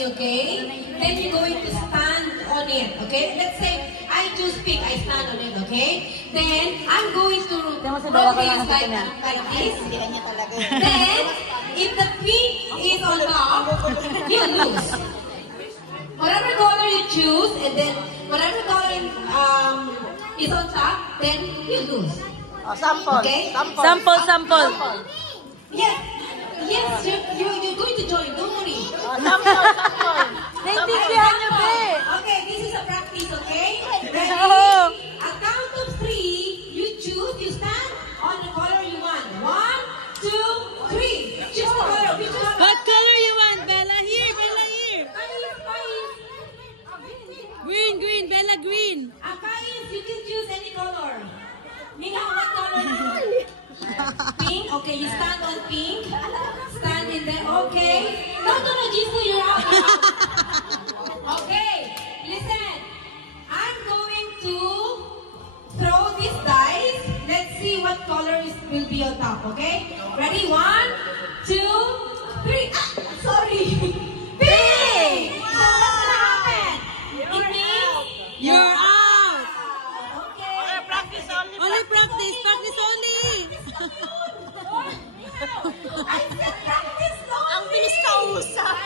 only, okay? Then you're going to stand on it, okay? Let's say I choose pink, I stand on it, okay? Then I'm going to roll this like this. Then if the pink is on top, you lose. Whatever color you choose, and then whatever color is on top, then you lose. Oh, sample. Okay? Sample. Yes, you're going to join. Don't worry. Sample. Naintindihan niyo, be. Okay, this is a practice, okay? Ready? Oo. A count of 3, you choose, you stand on the color you want. 1, 2, 3. Choose the color. Which color? What color you want, Bella? Here, Bella, here. Green, Bella, green. Akais, you can choose any color. Mika, what color? Pink? Okay, you stand on pink. Stand in there. Okay. No, Jisoo, you're out. Okay, listen. I'm going to throw these dice. Let's see what colors will be on top, okay? Ready? 1, 2, 3. Ah, sorry. Pink! So what's gonna happen? It means You're out. okay. Practice only. Only practice only. I said practice only. Ang bilis kausap.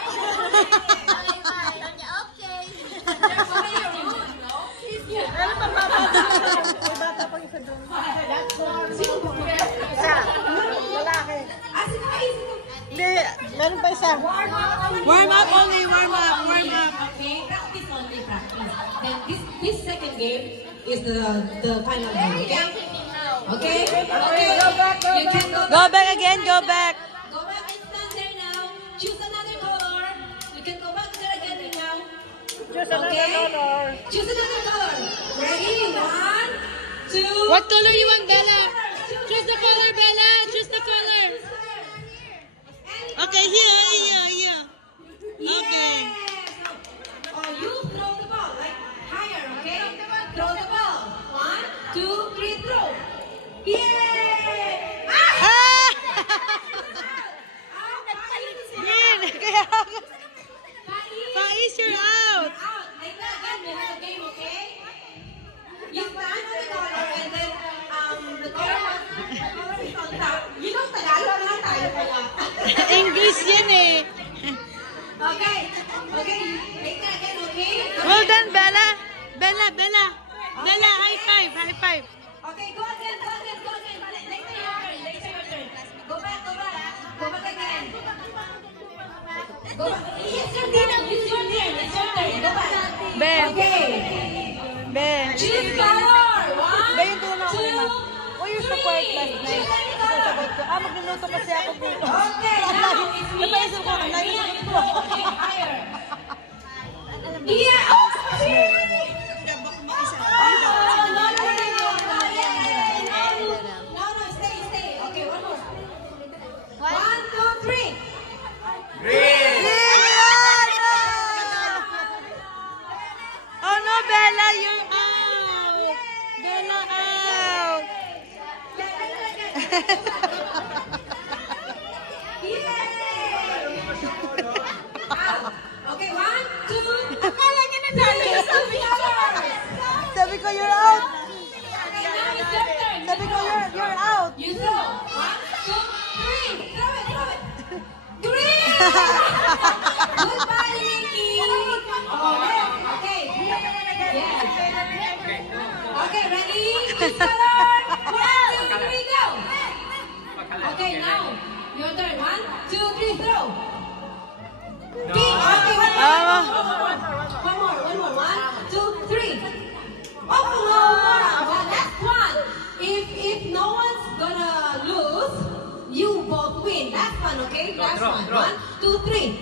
Pero bata pa isa doon. Isa. Lalaki. Hindi, meron pa isa. Warm up only, warm up. Okay, practice only, practice. Then this second game is the final game, okay? Okay? Okay. You can Go back again, go back. Go back and stand there now. Choose another color. You can go back there again now. Choose another color. Choose another color. Ready? 1, 2. What color you want, Bella? Choose the color, Bella. Choose the color. Okay, here. Okay. Oh, you throw the ball like higher, okay? Throw the ball. 1, 2, 3, throw. Yay! Ah! Green. Kaya Faiz, you're out. Like that, again, we have a game, okay? You stand on the color and then the color is on top. You know, Tagalog na tayo pala. English yan eh. Okay, like that again, okay? Well done, Bella. Bella, high five. Okay, go again. Later your turn. Go back again. Go back. It's your turn. Go back. Be. Okay. Choose color. 1, Be, yung tulong ako na. 2, Oh, you're so quiet last night. Sasagot ko. Magluluto kasi ako dito. Okay, now it's me. Napaisip ko, naisip ko. Okay, higher. Yeah! Oh! No, stay. Okay, one more. 1, 2, 3. Oh no, Bella, you're out. Bella out. Okay, 1, 2. Akala niya na dali. Sabi ko, you're out. Okay, now it's your turn. Sabi ko, you're out. You throw. 1, 2, 3. Throw it. Green! Goodbye, Nikki. Okay. Yes. Okay, ready? Choose color. 1, 2, 3, go. Okay, now your turn. 1, 2, 3, throw. Pink. Okay, one more. 1, 2, 3. Oh, no more. Last one. If no one's gonna lose, you both win. Last one, okay? Last one. 1, 2, 3.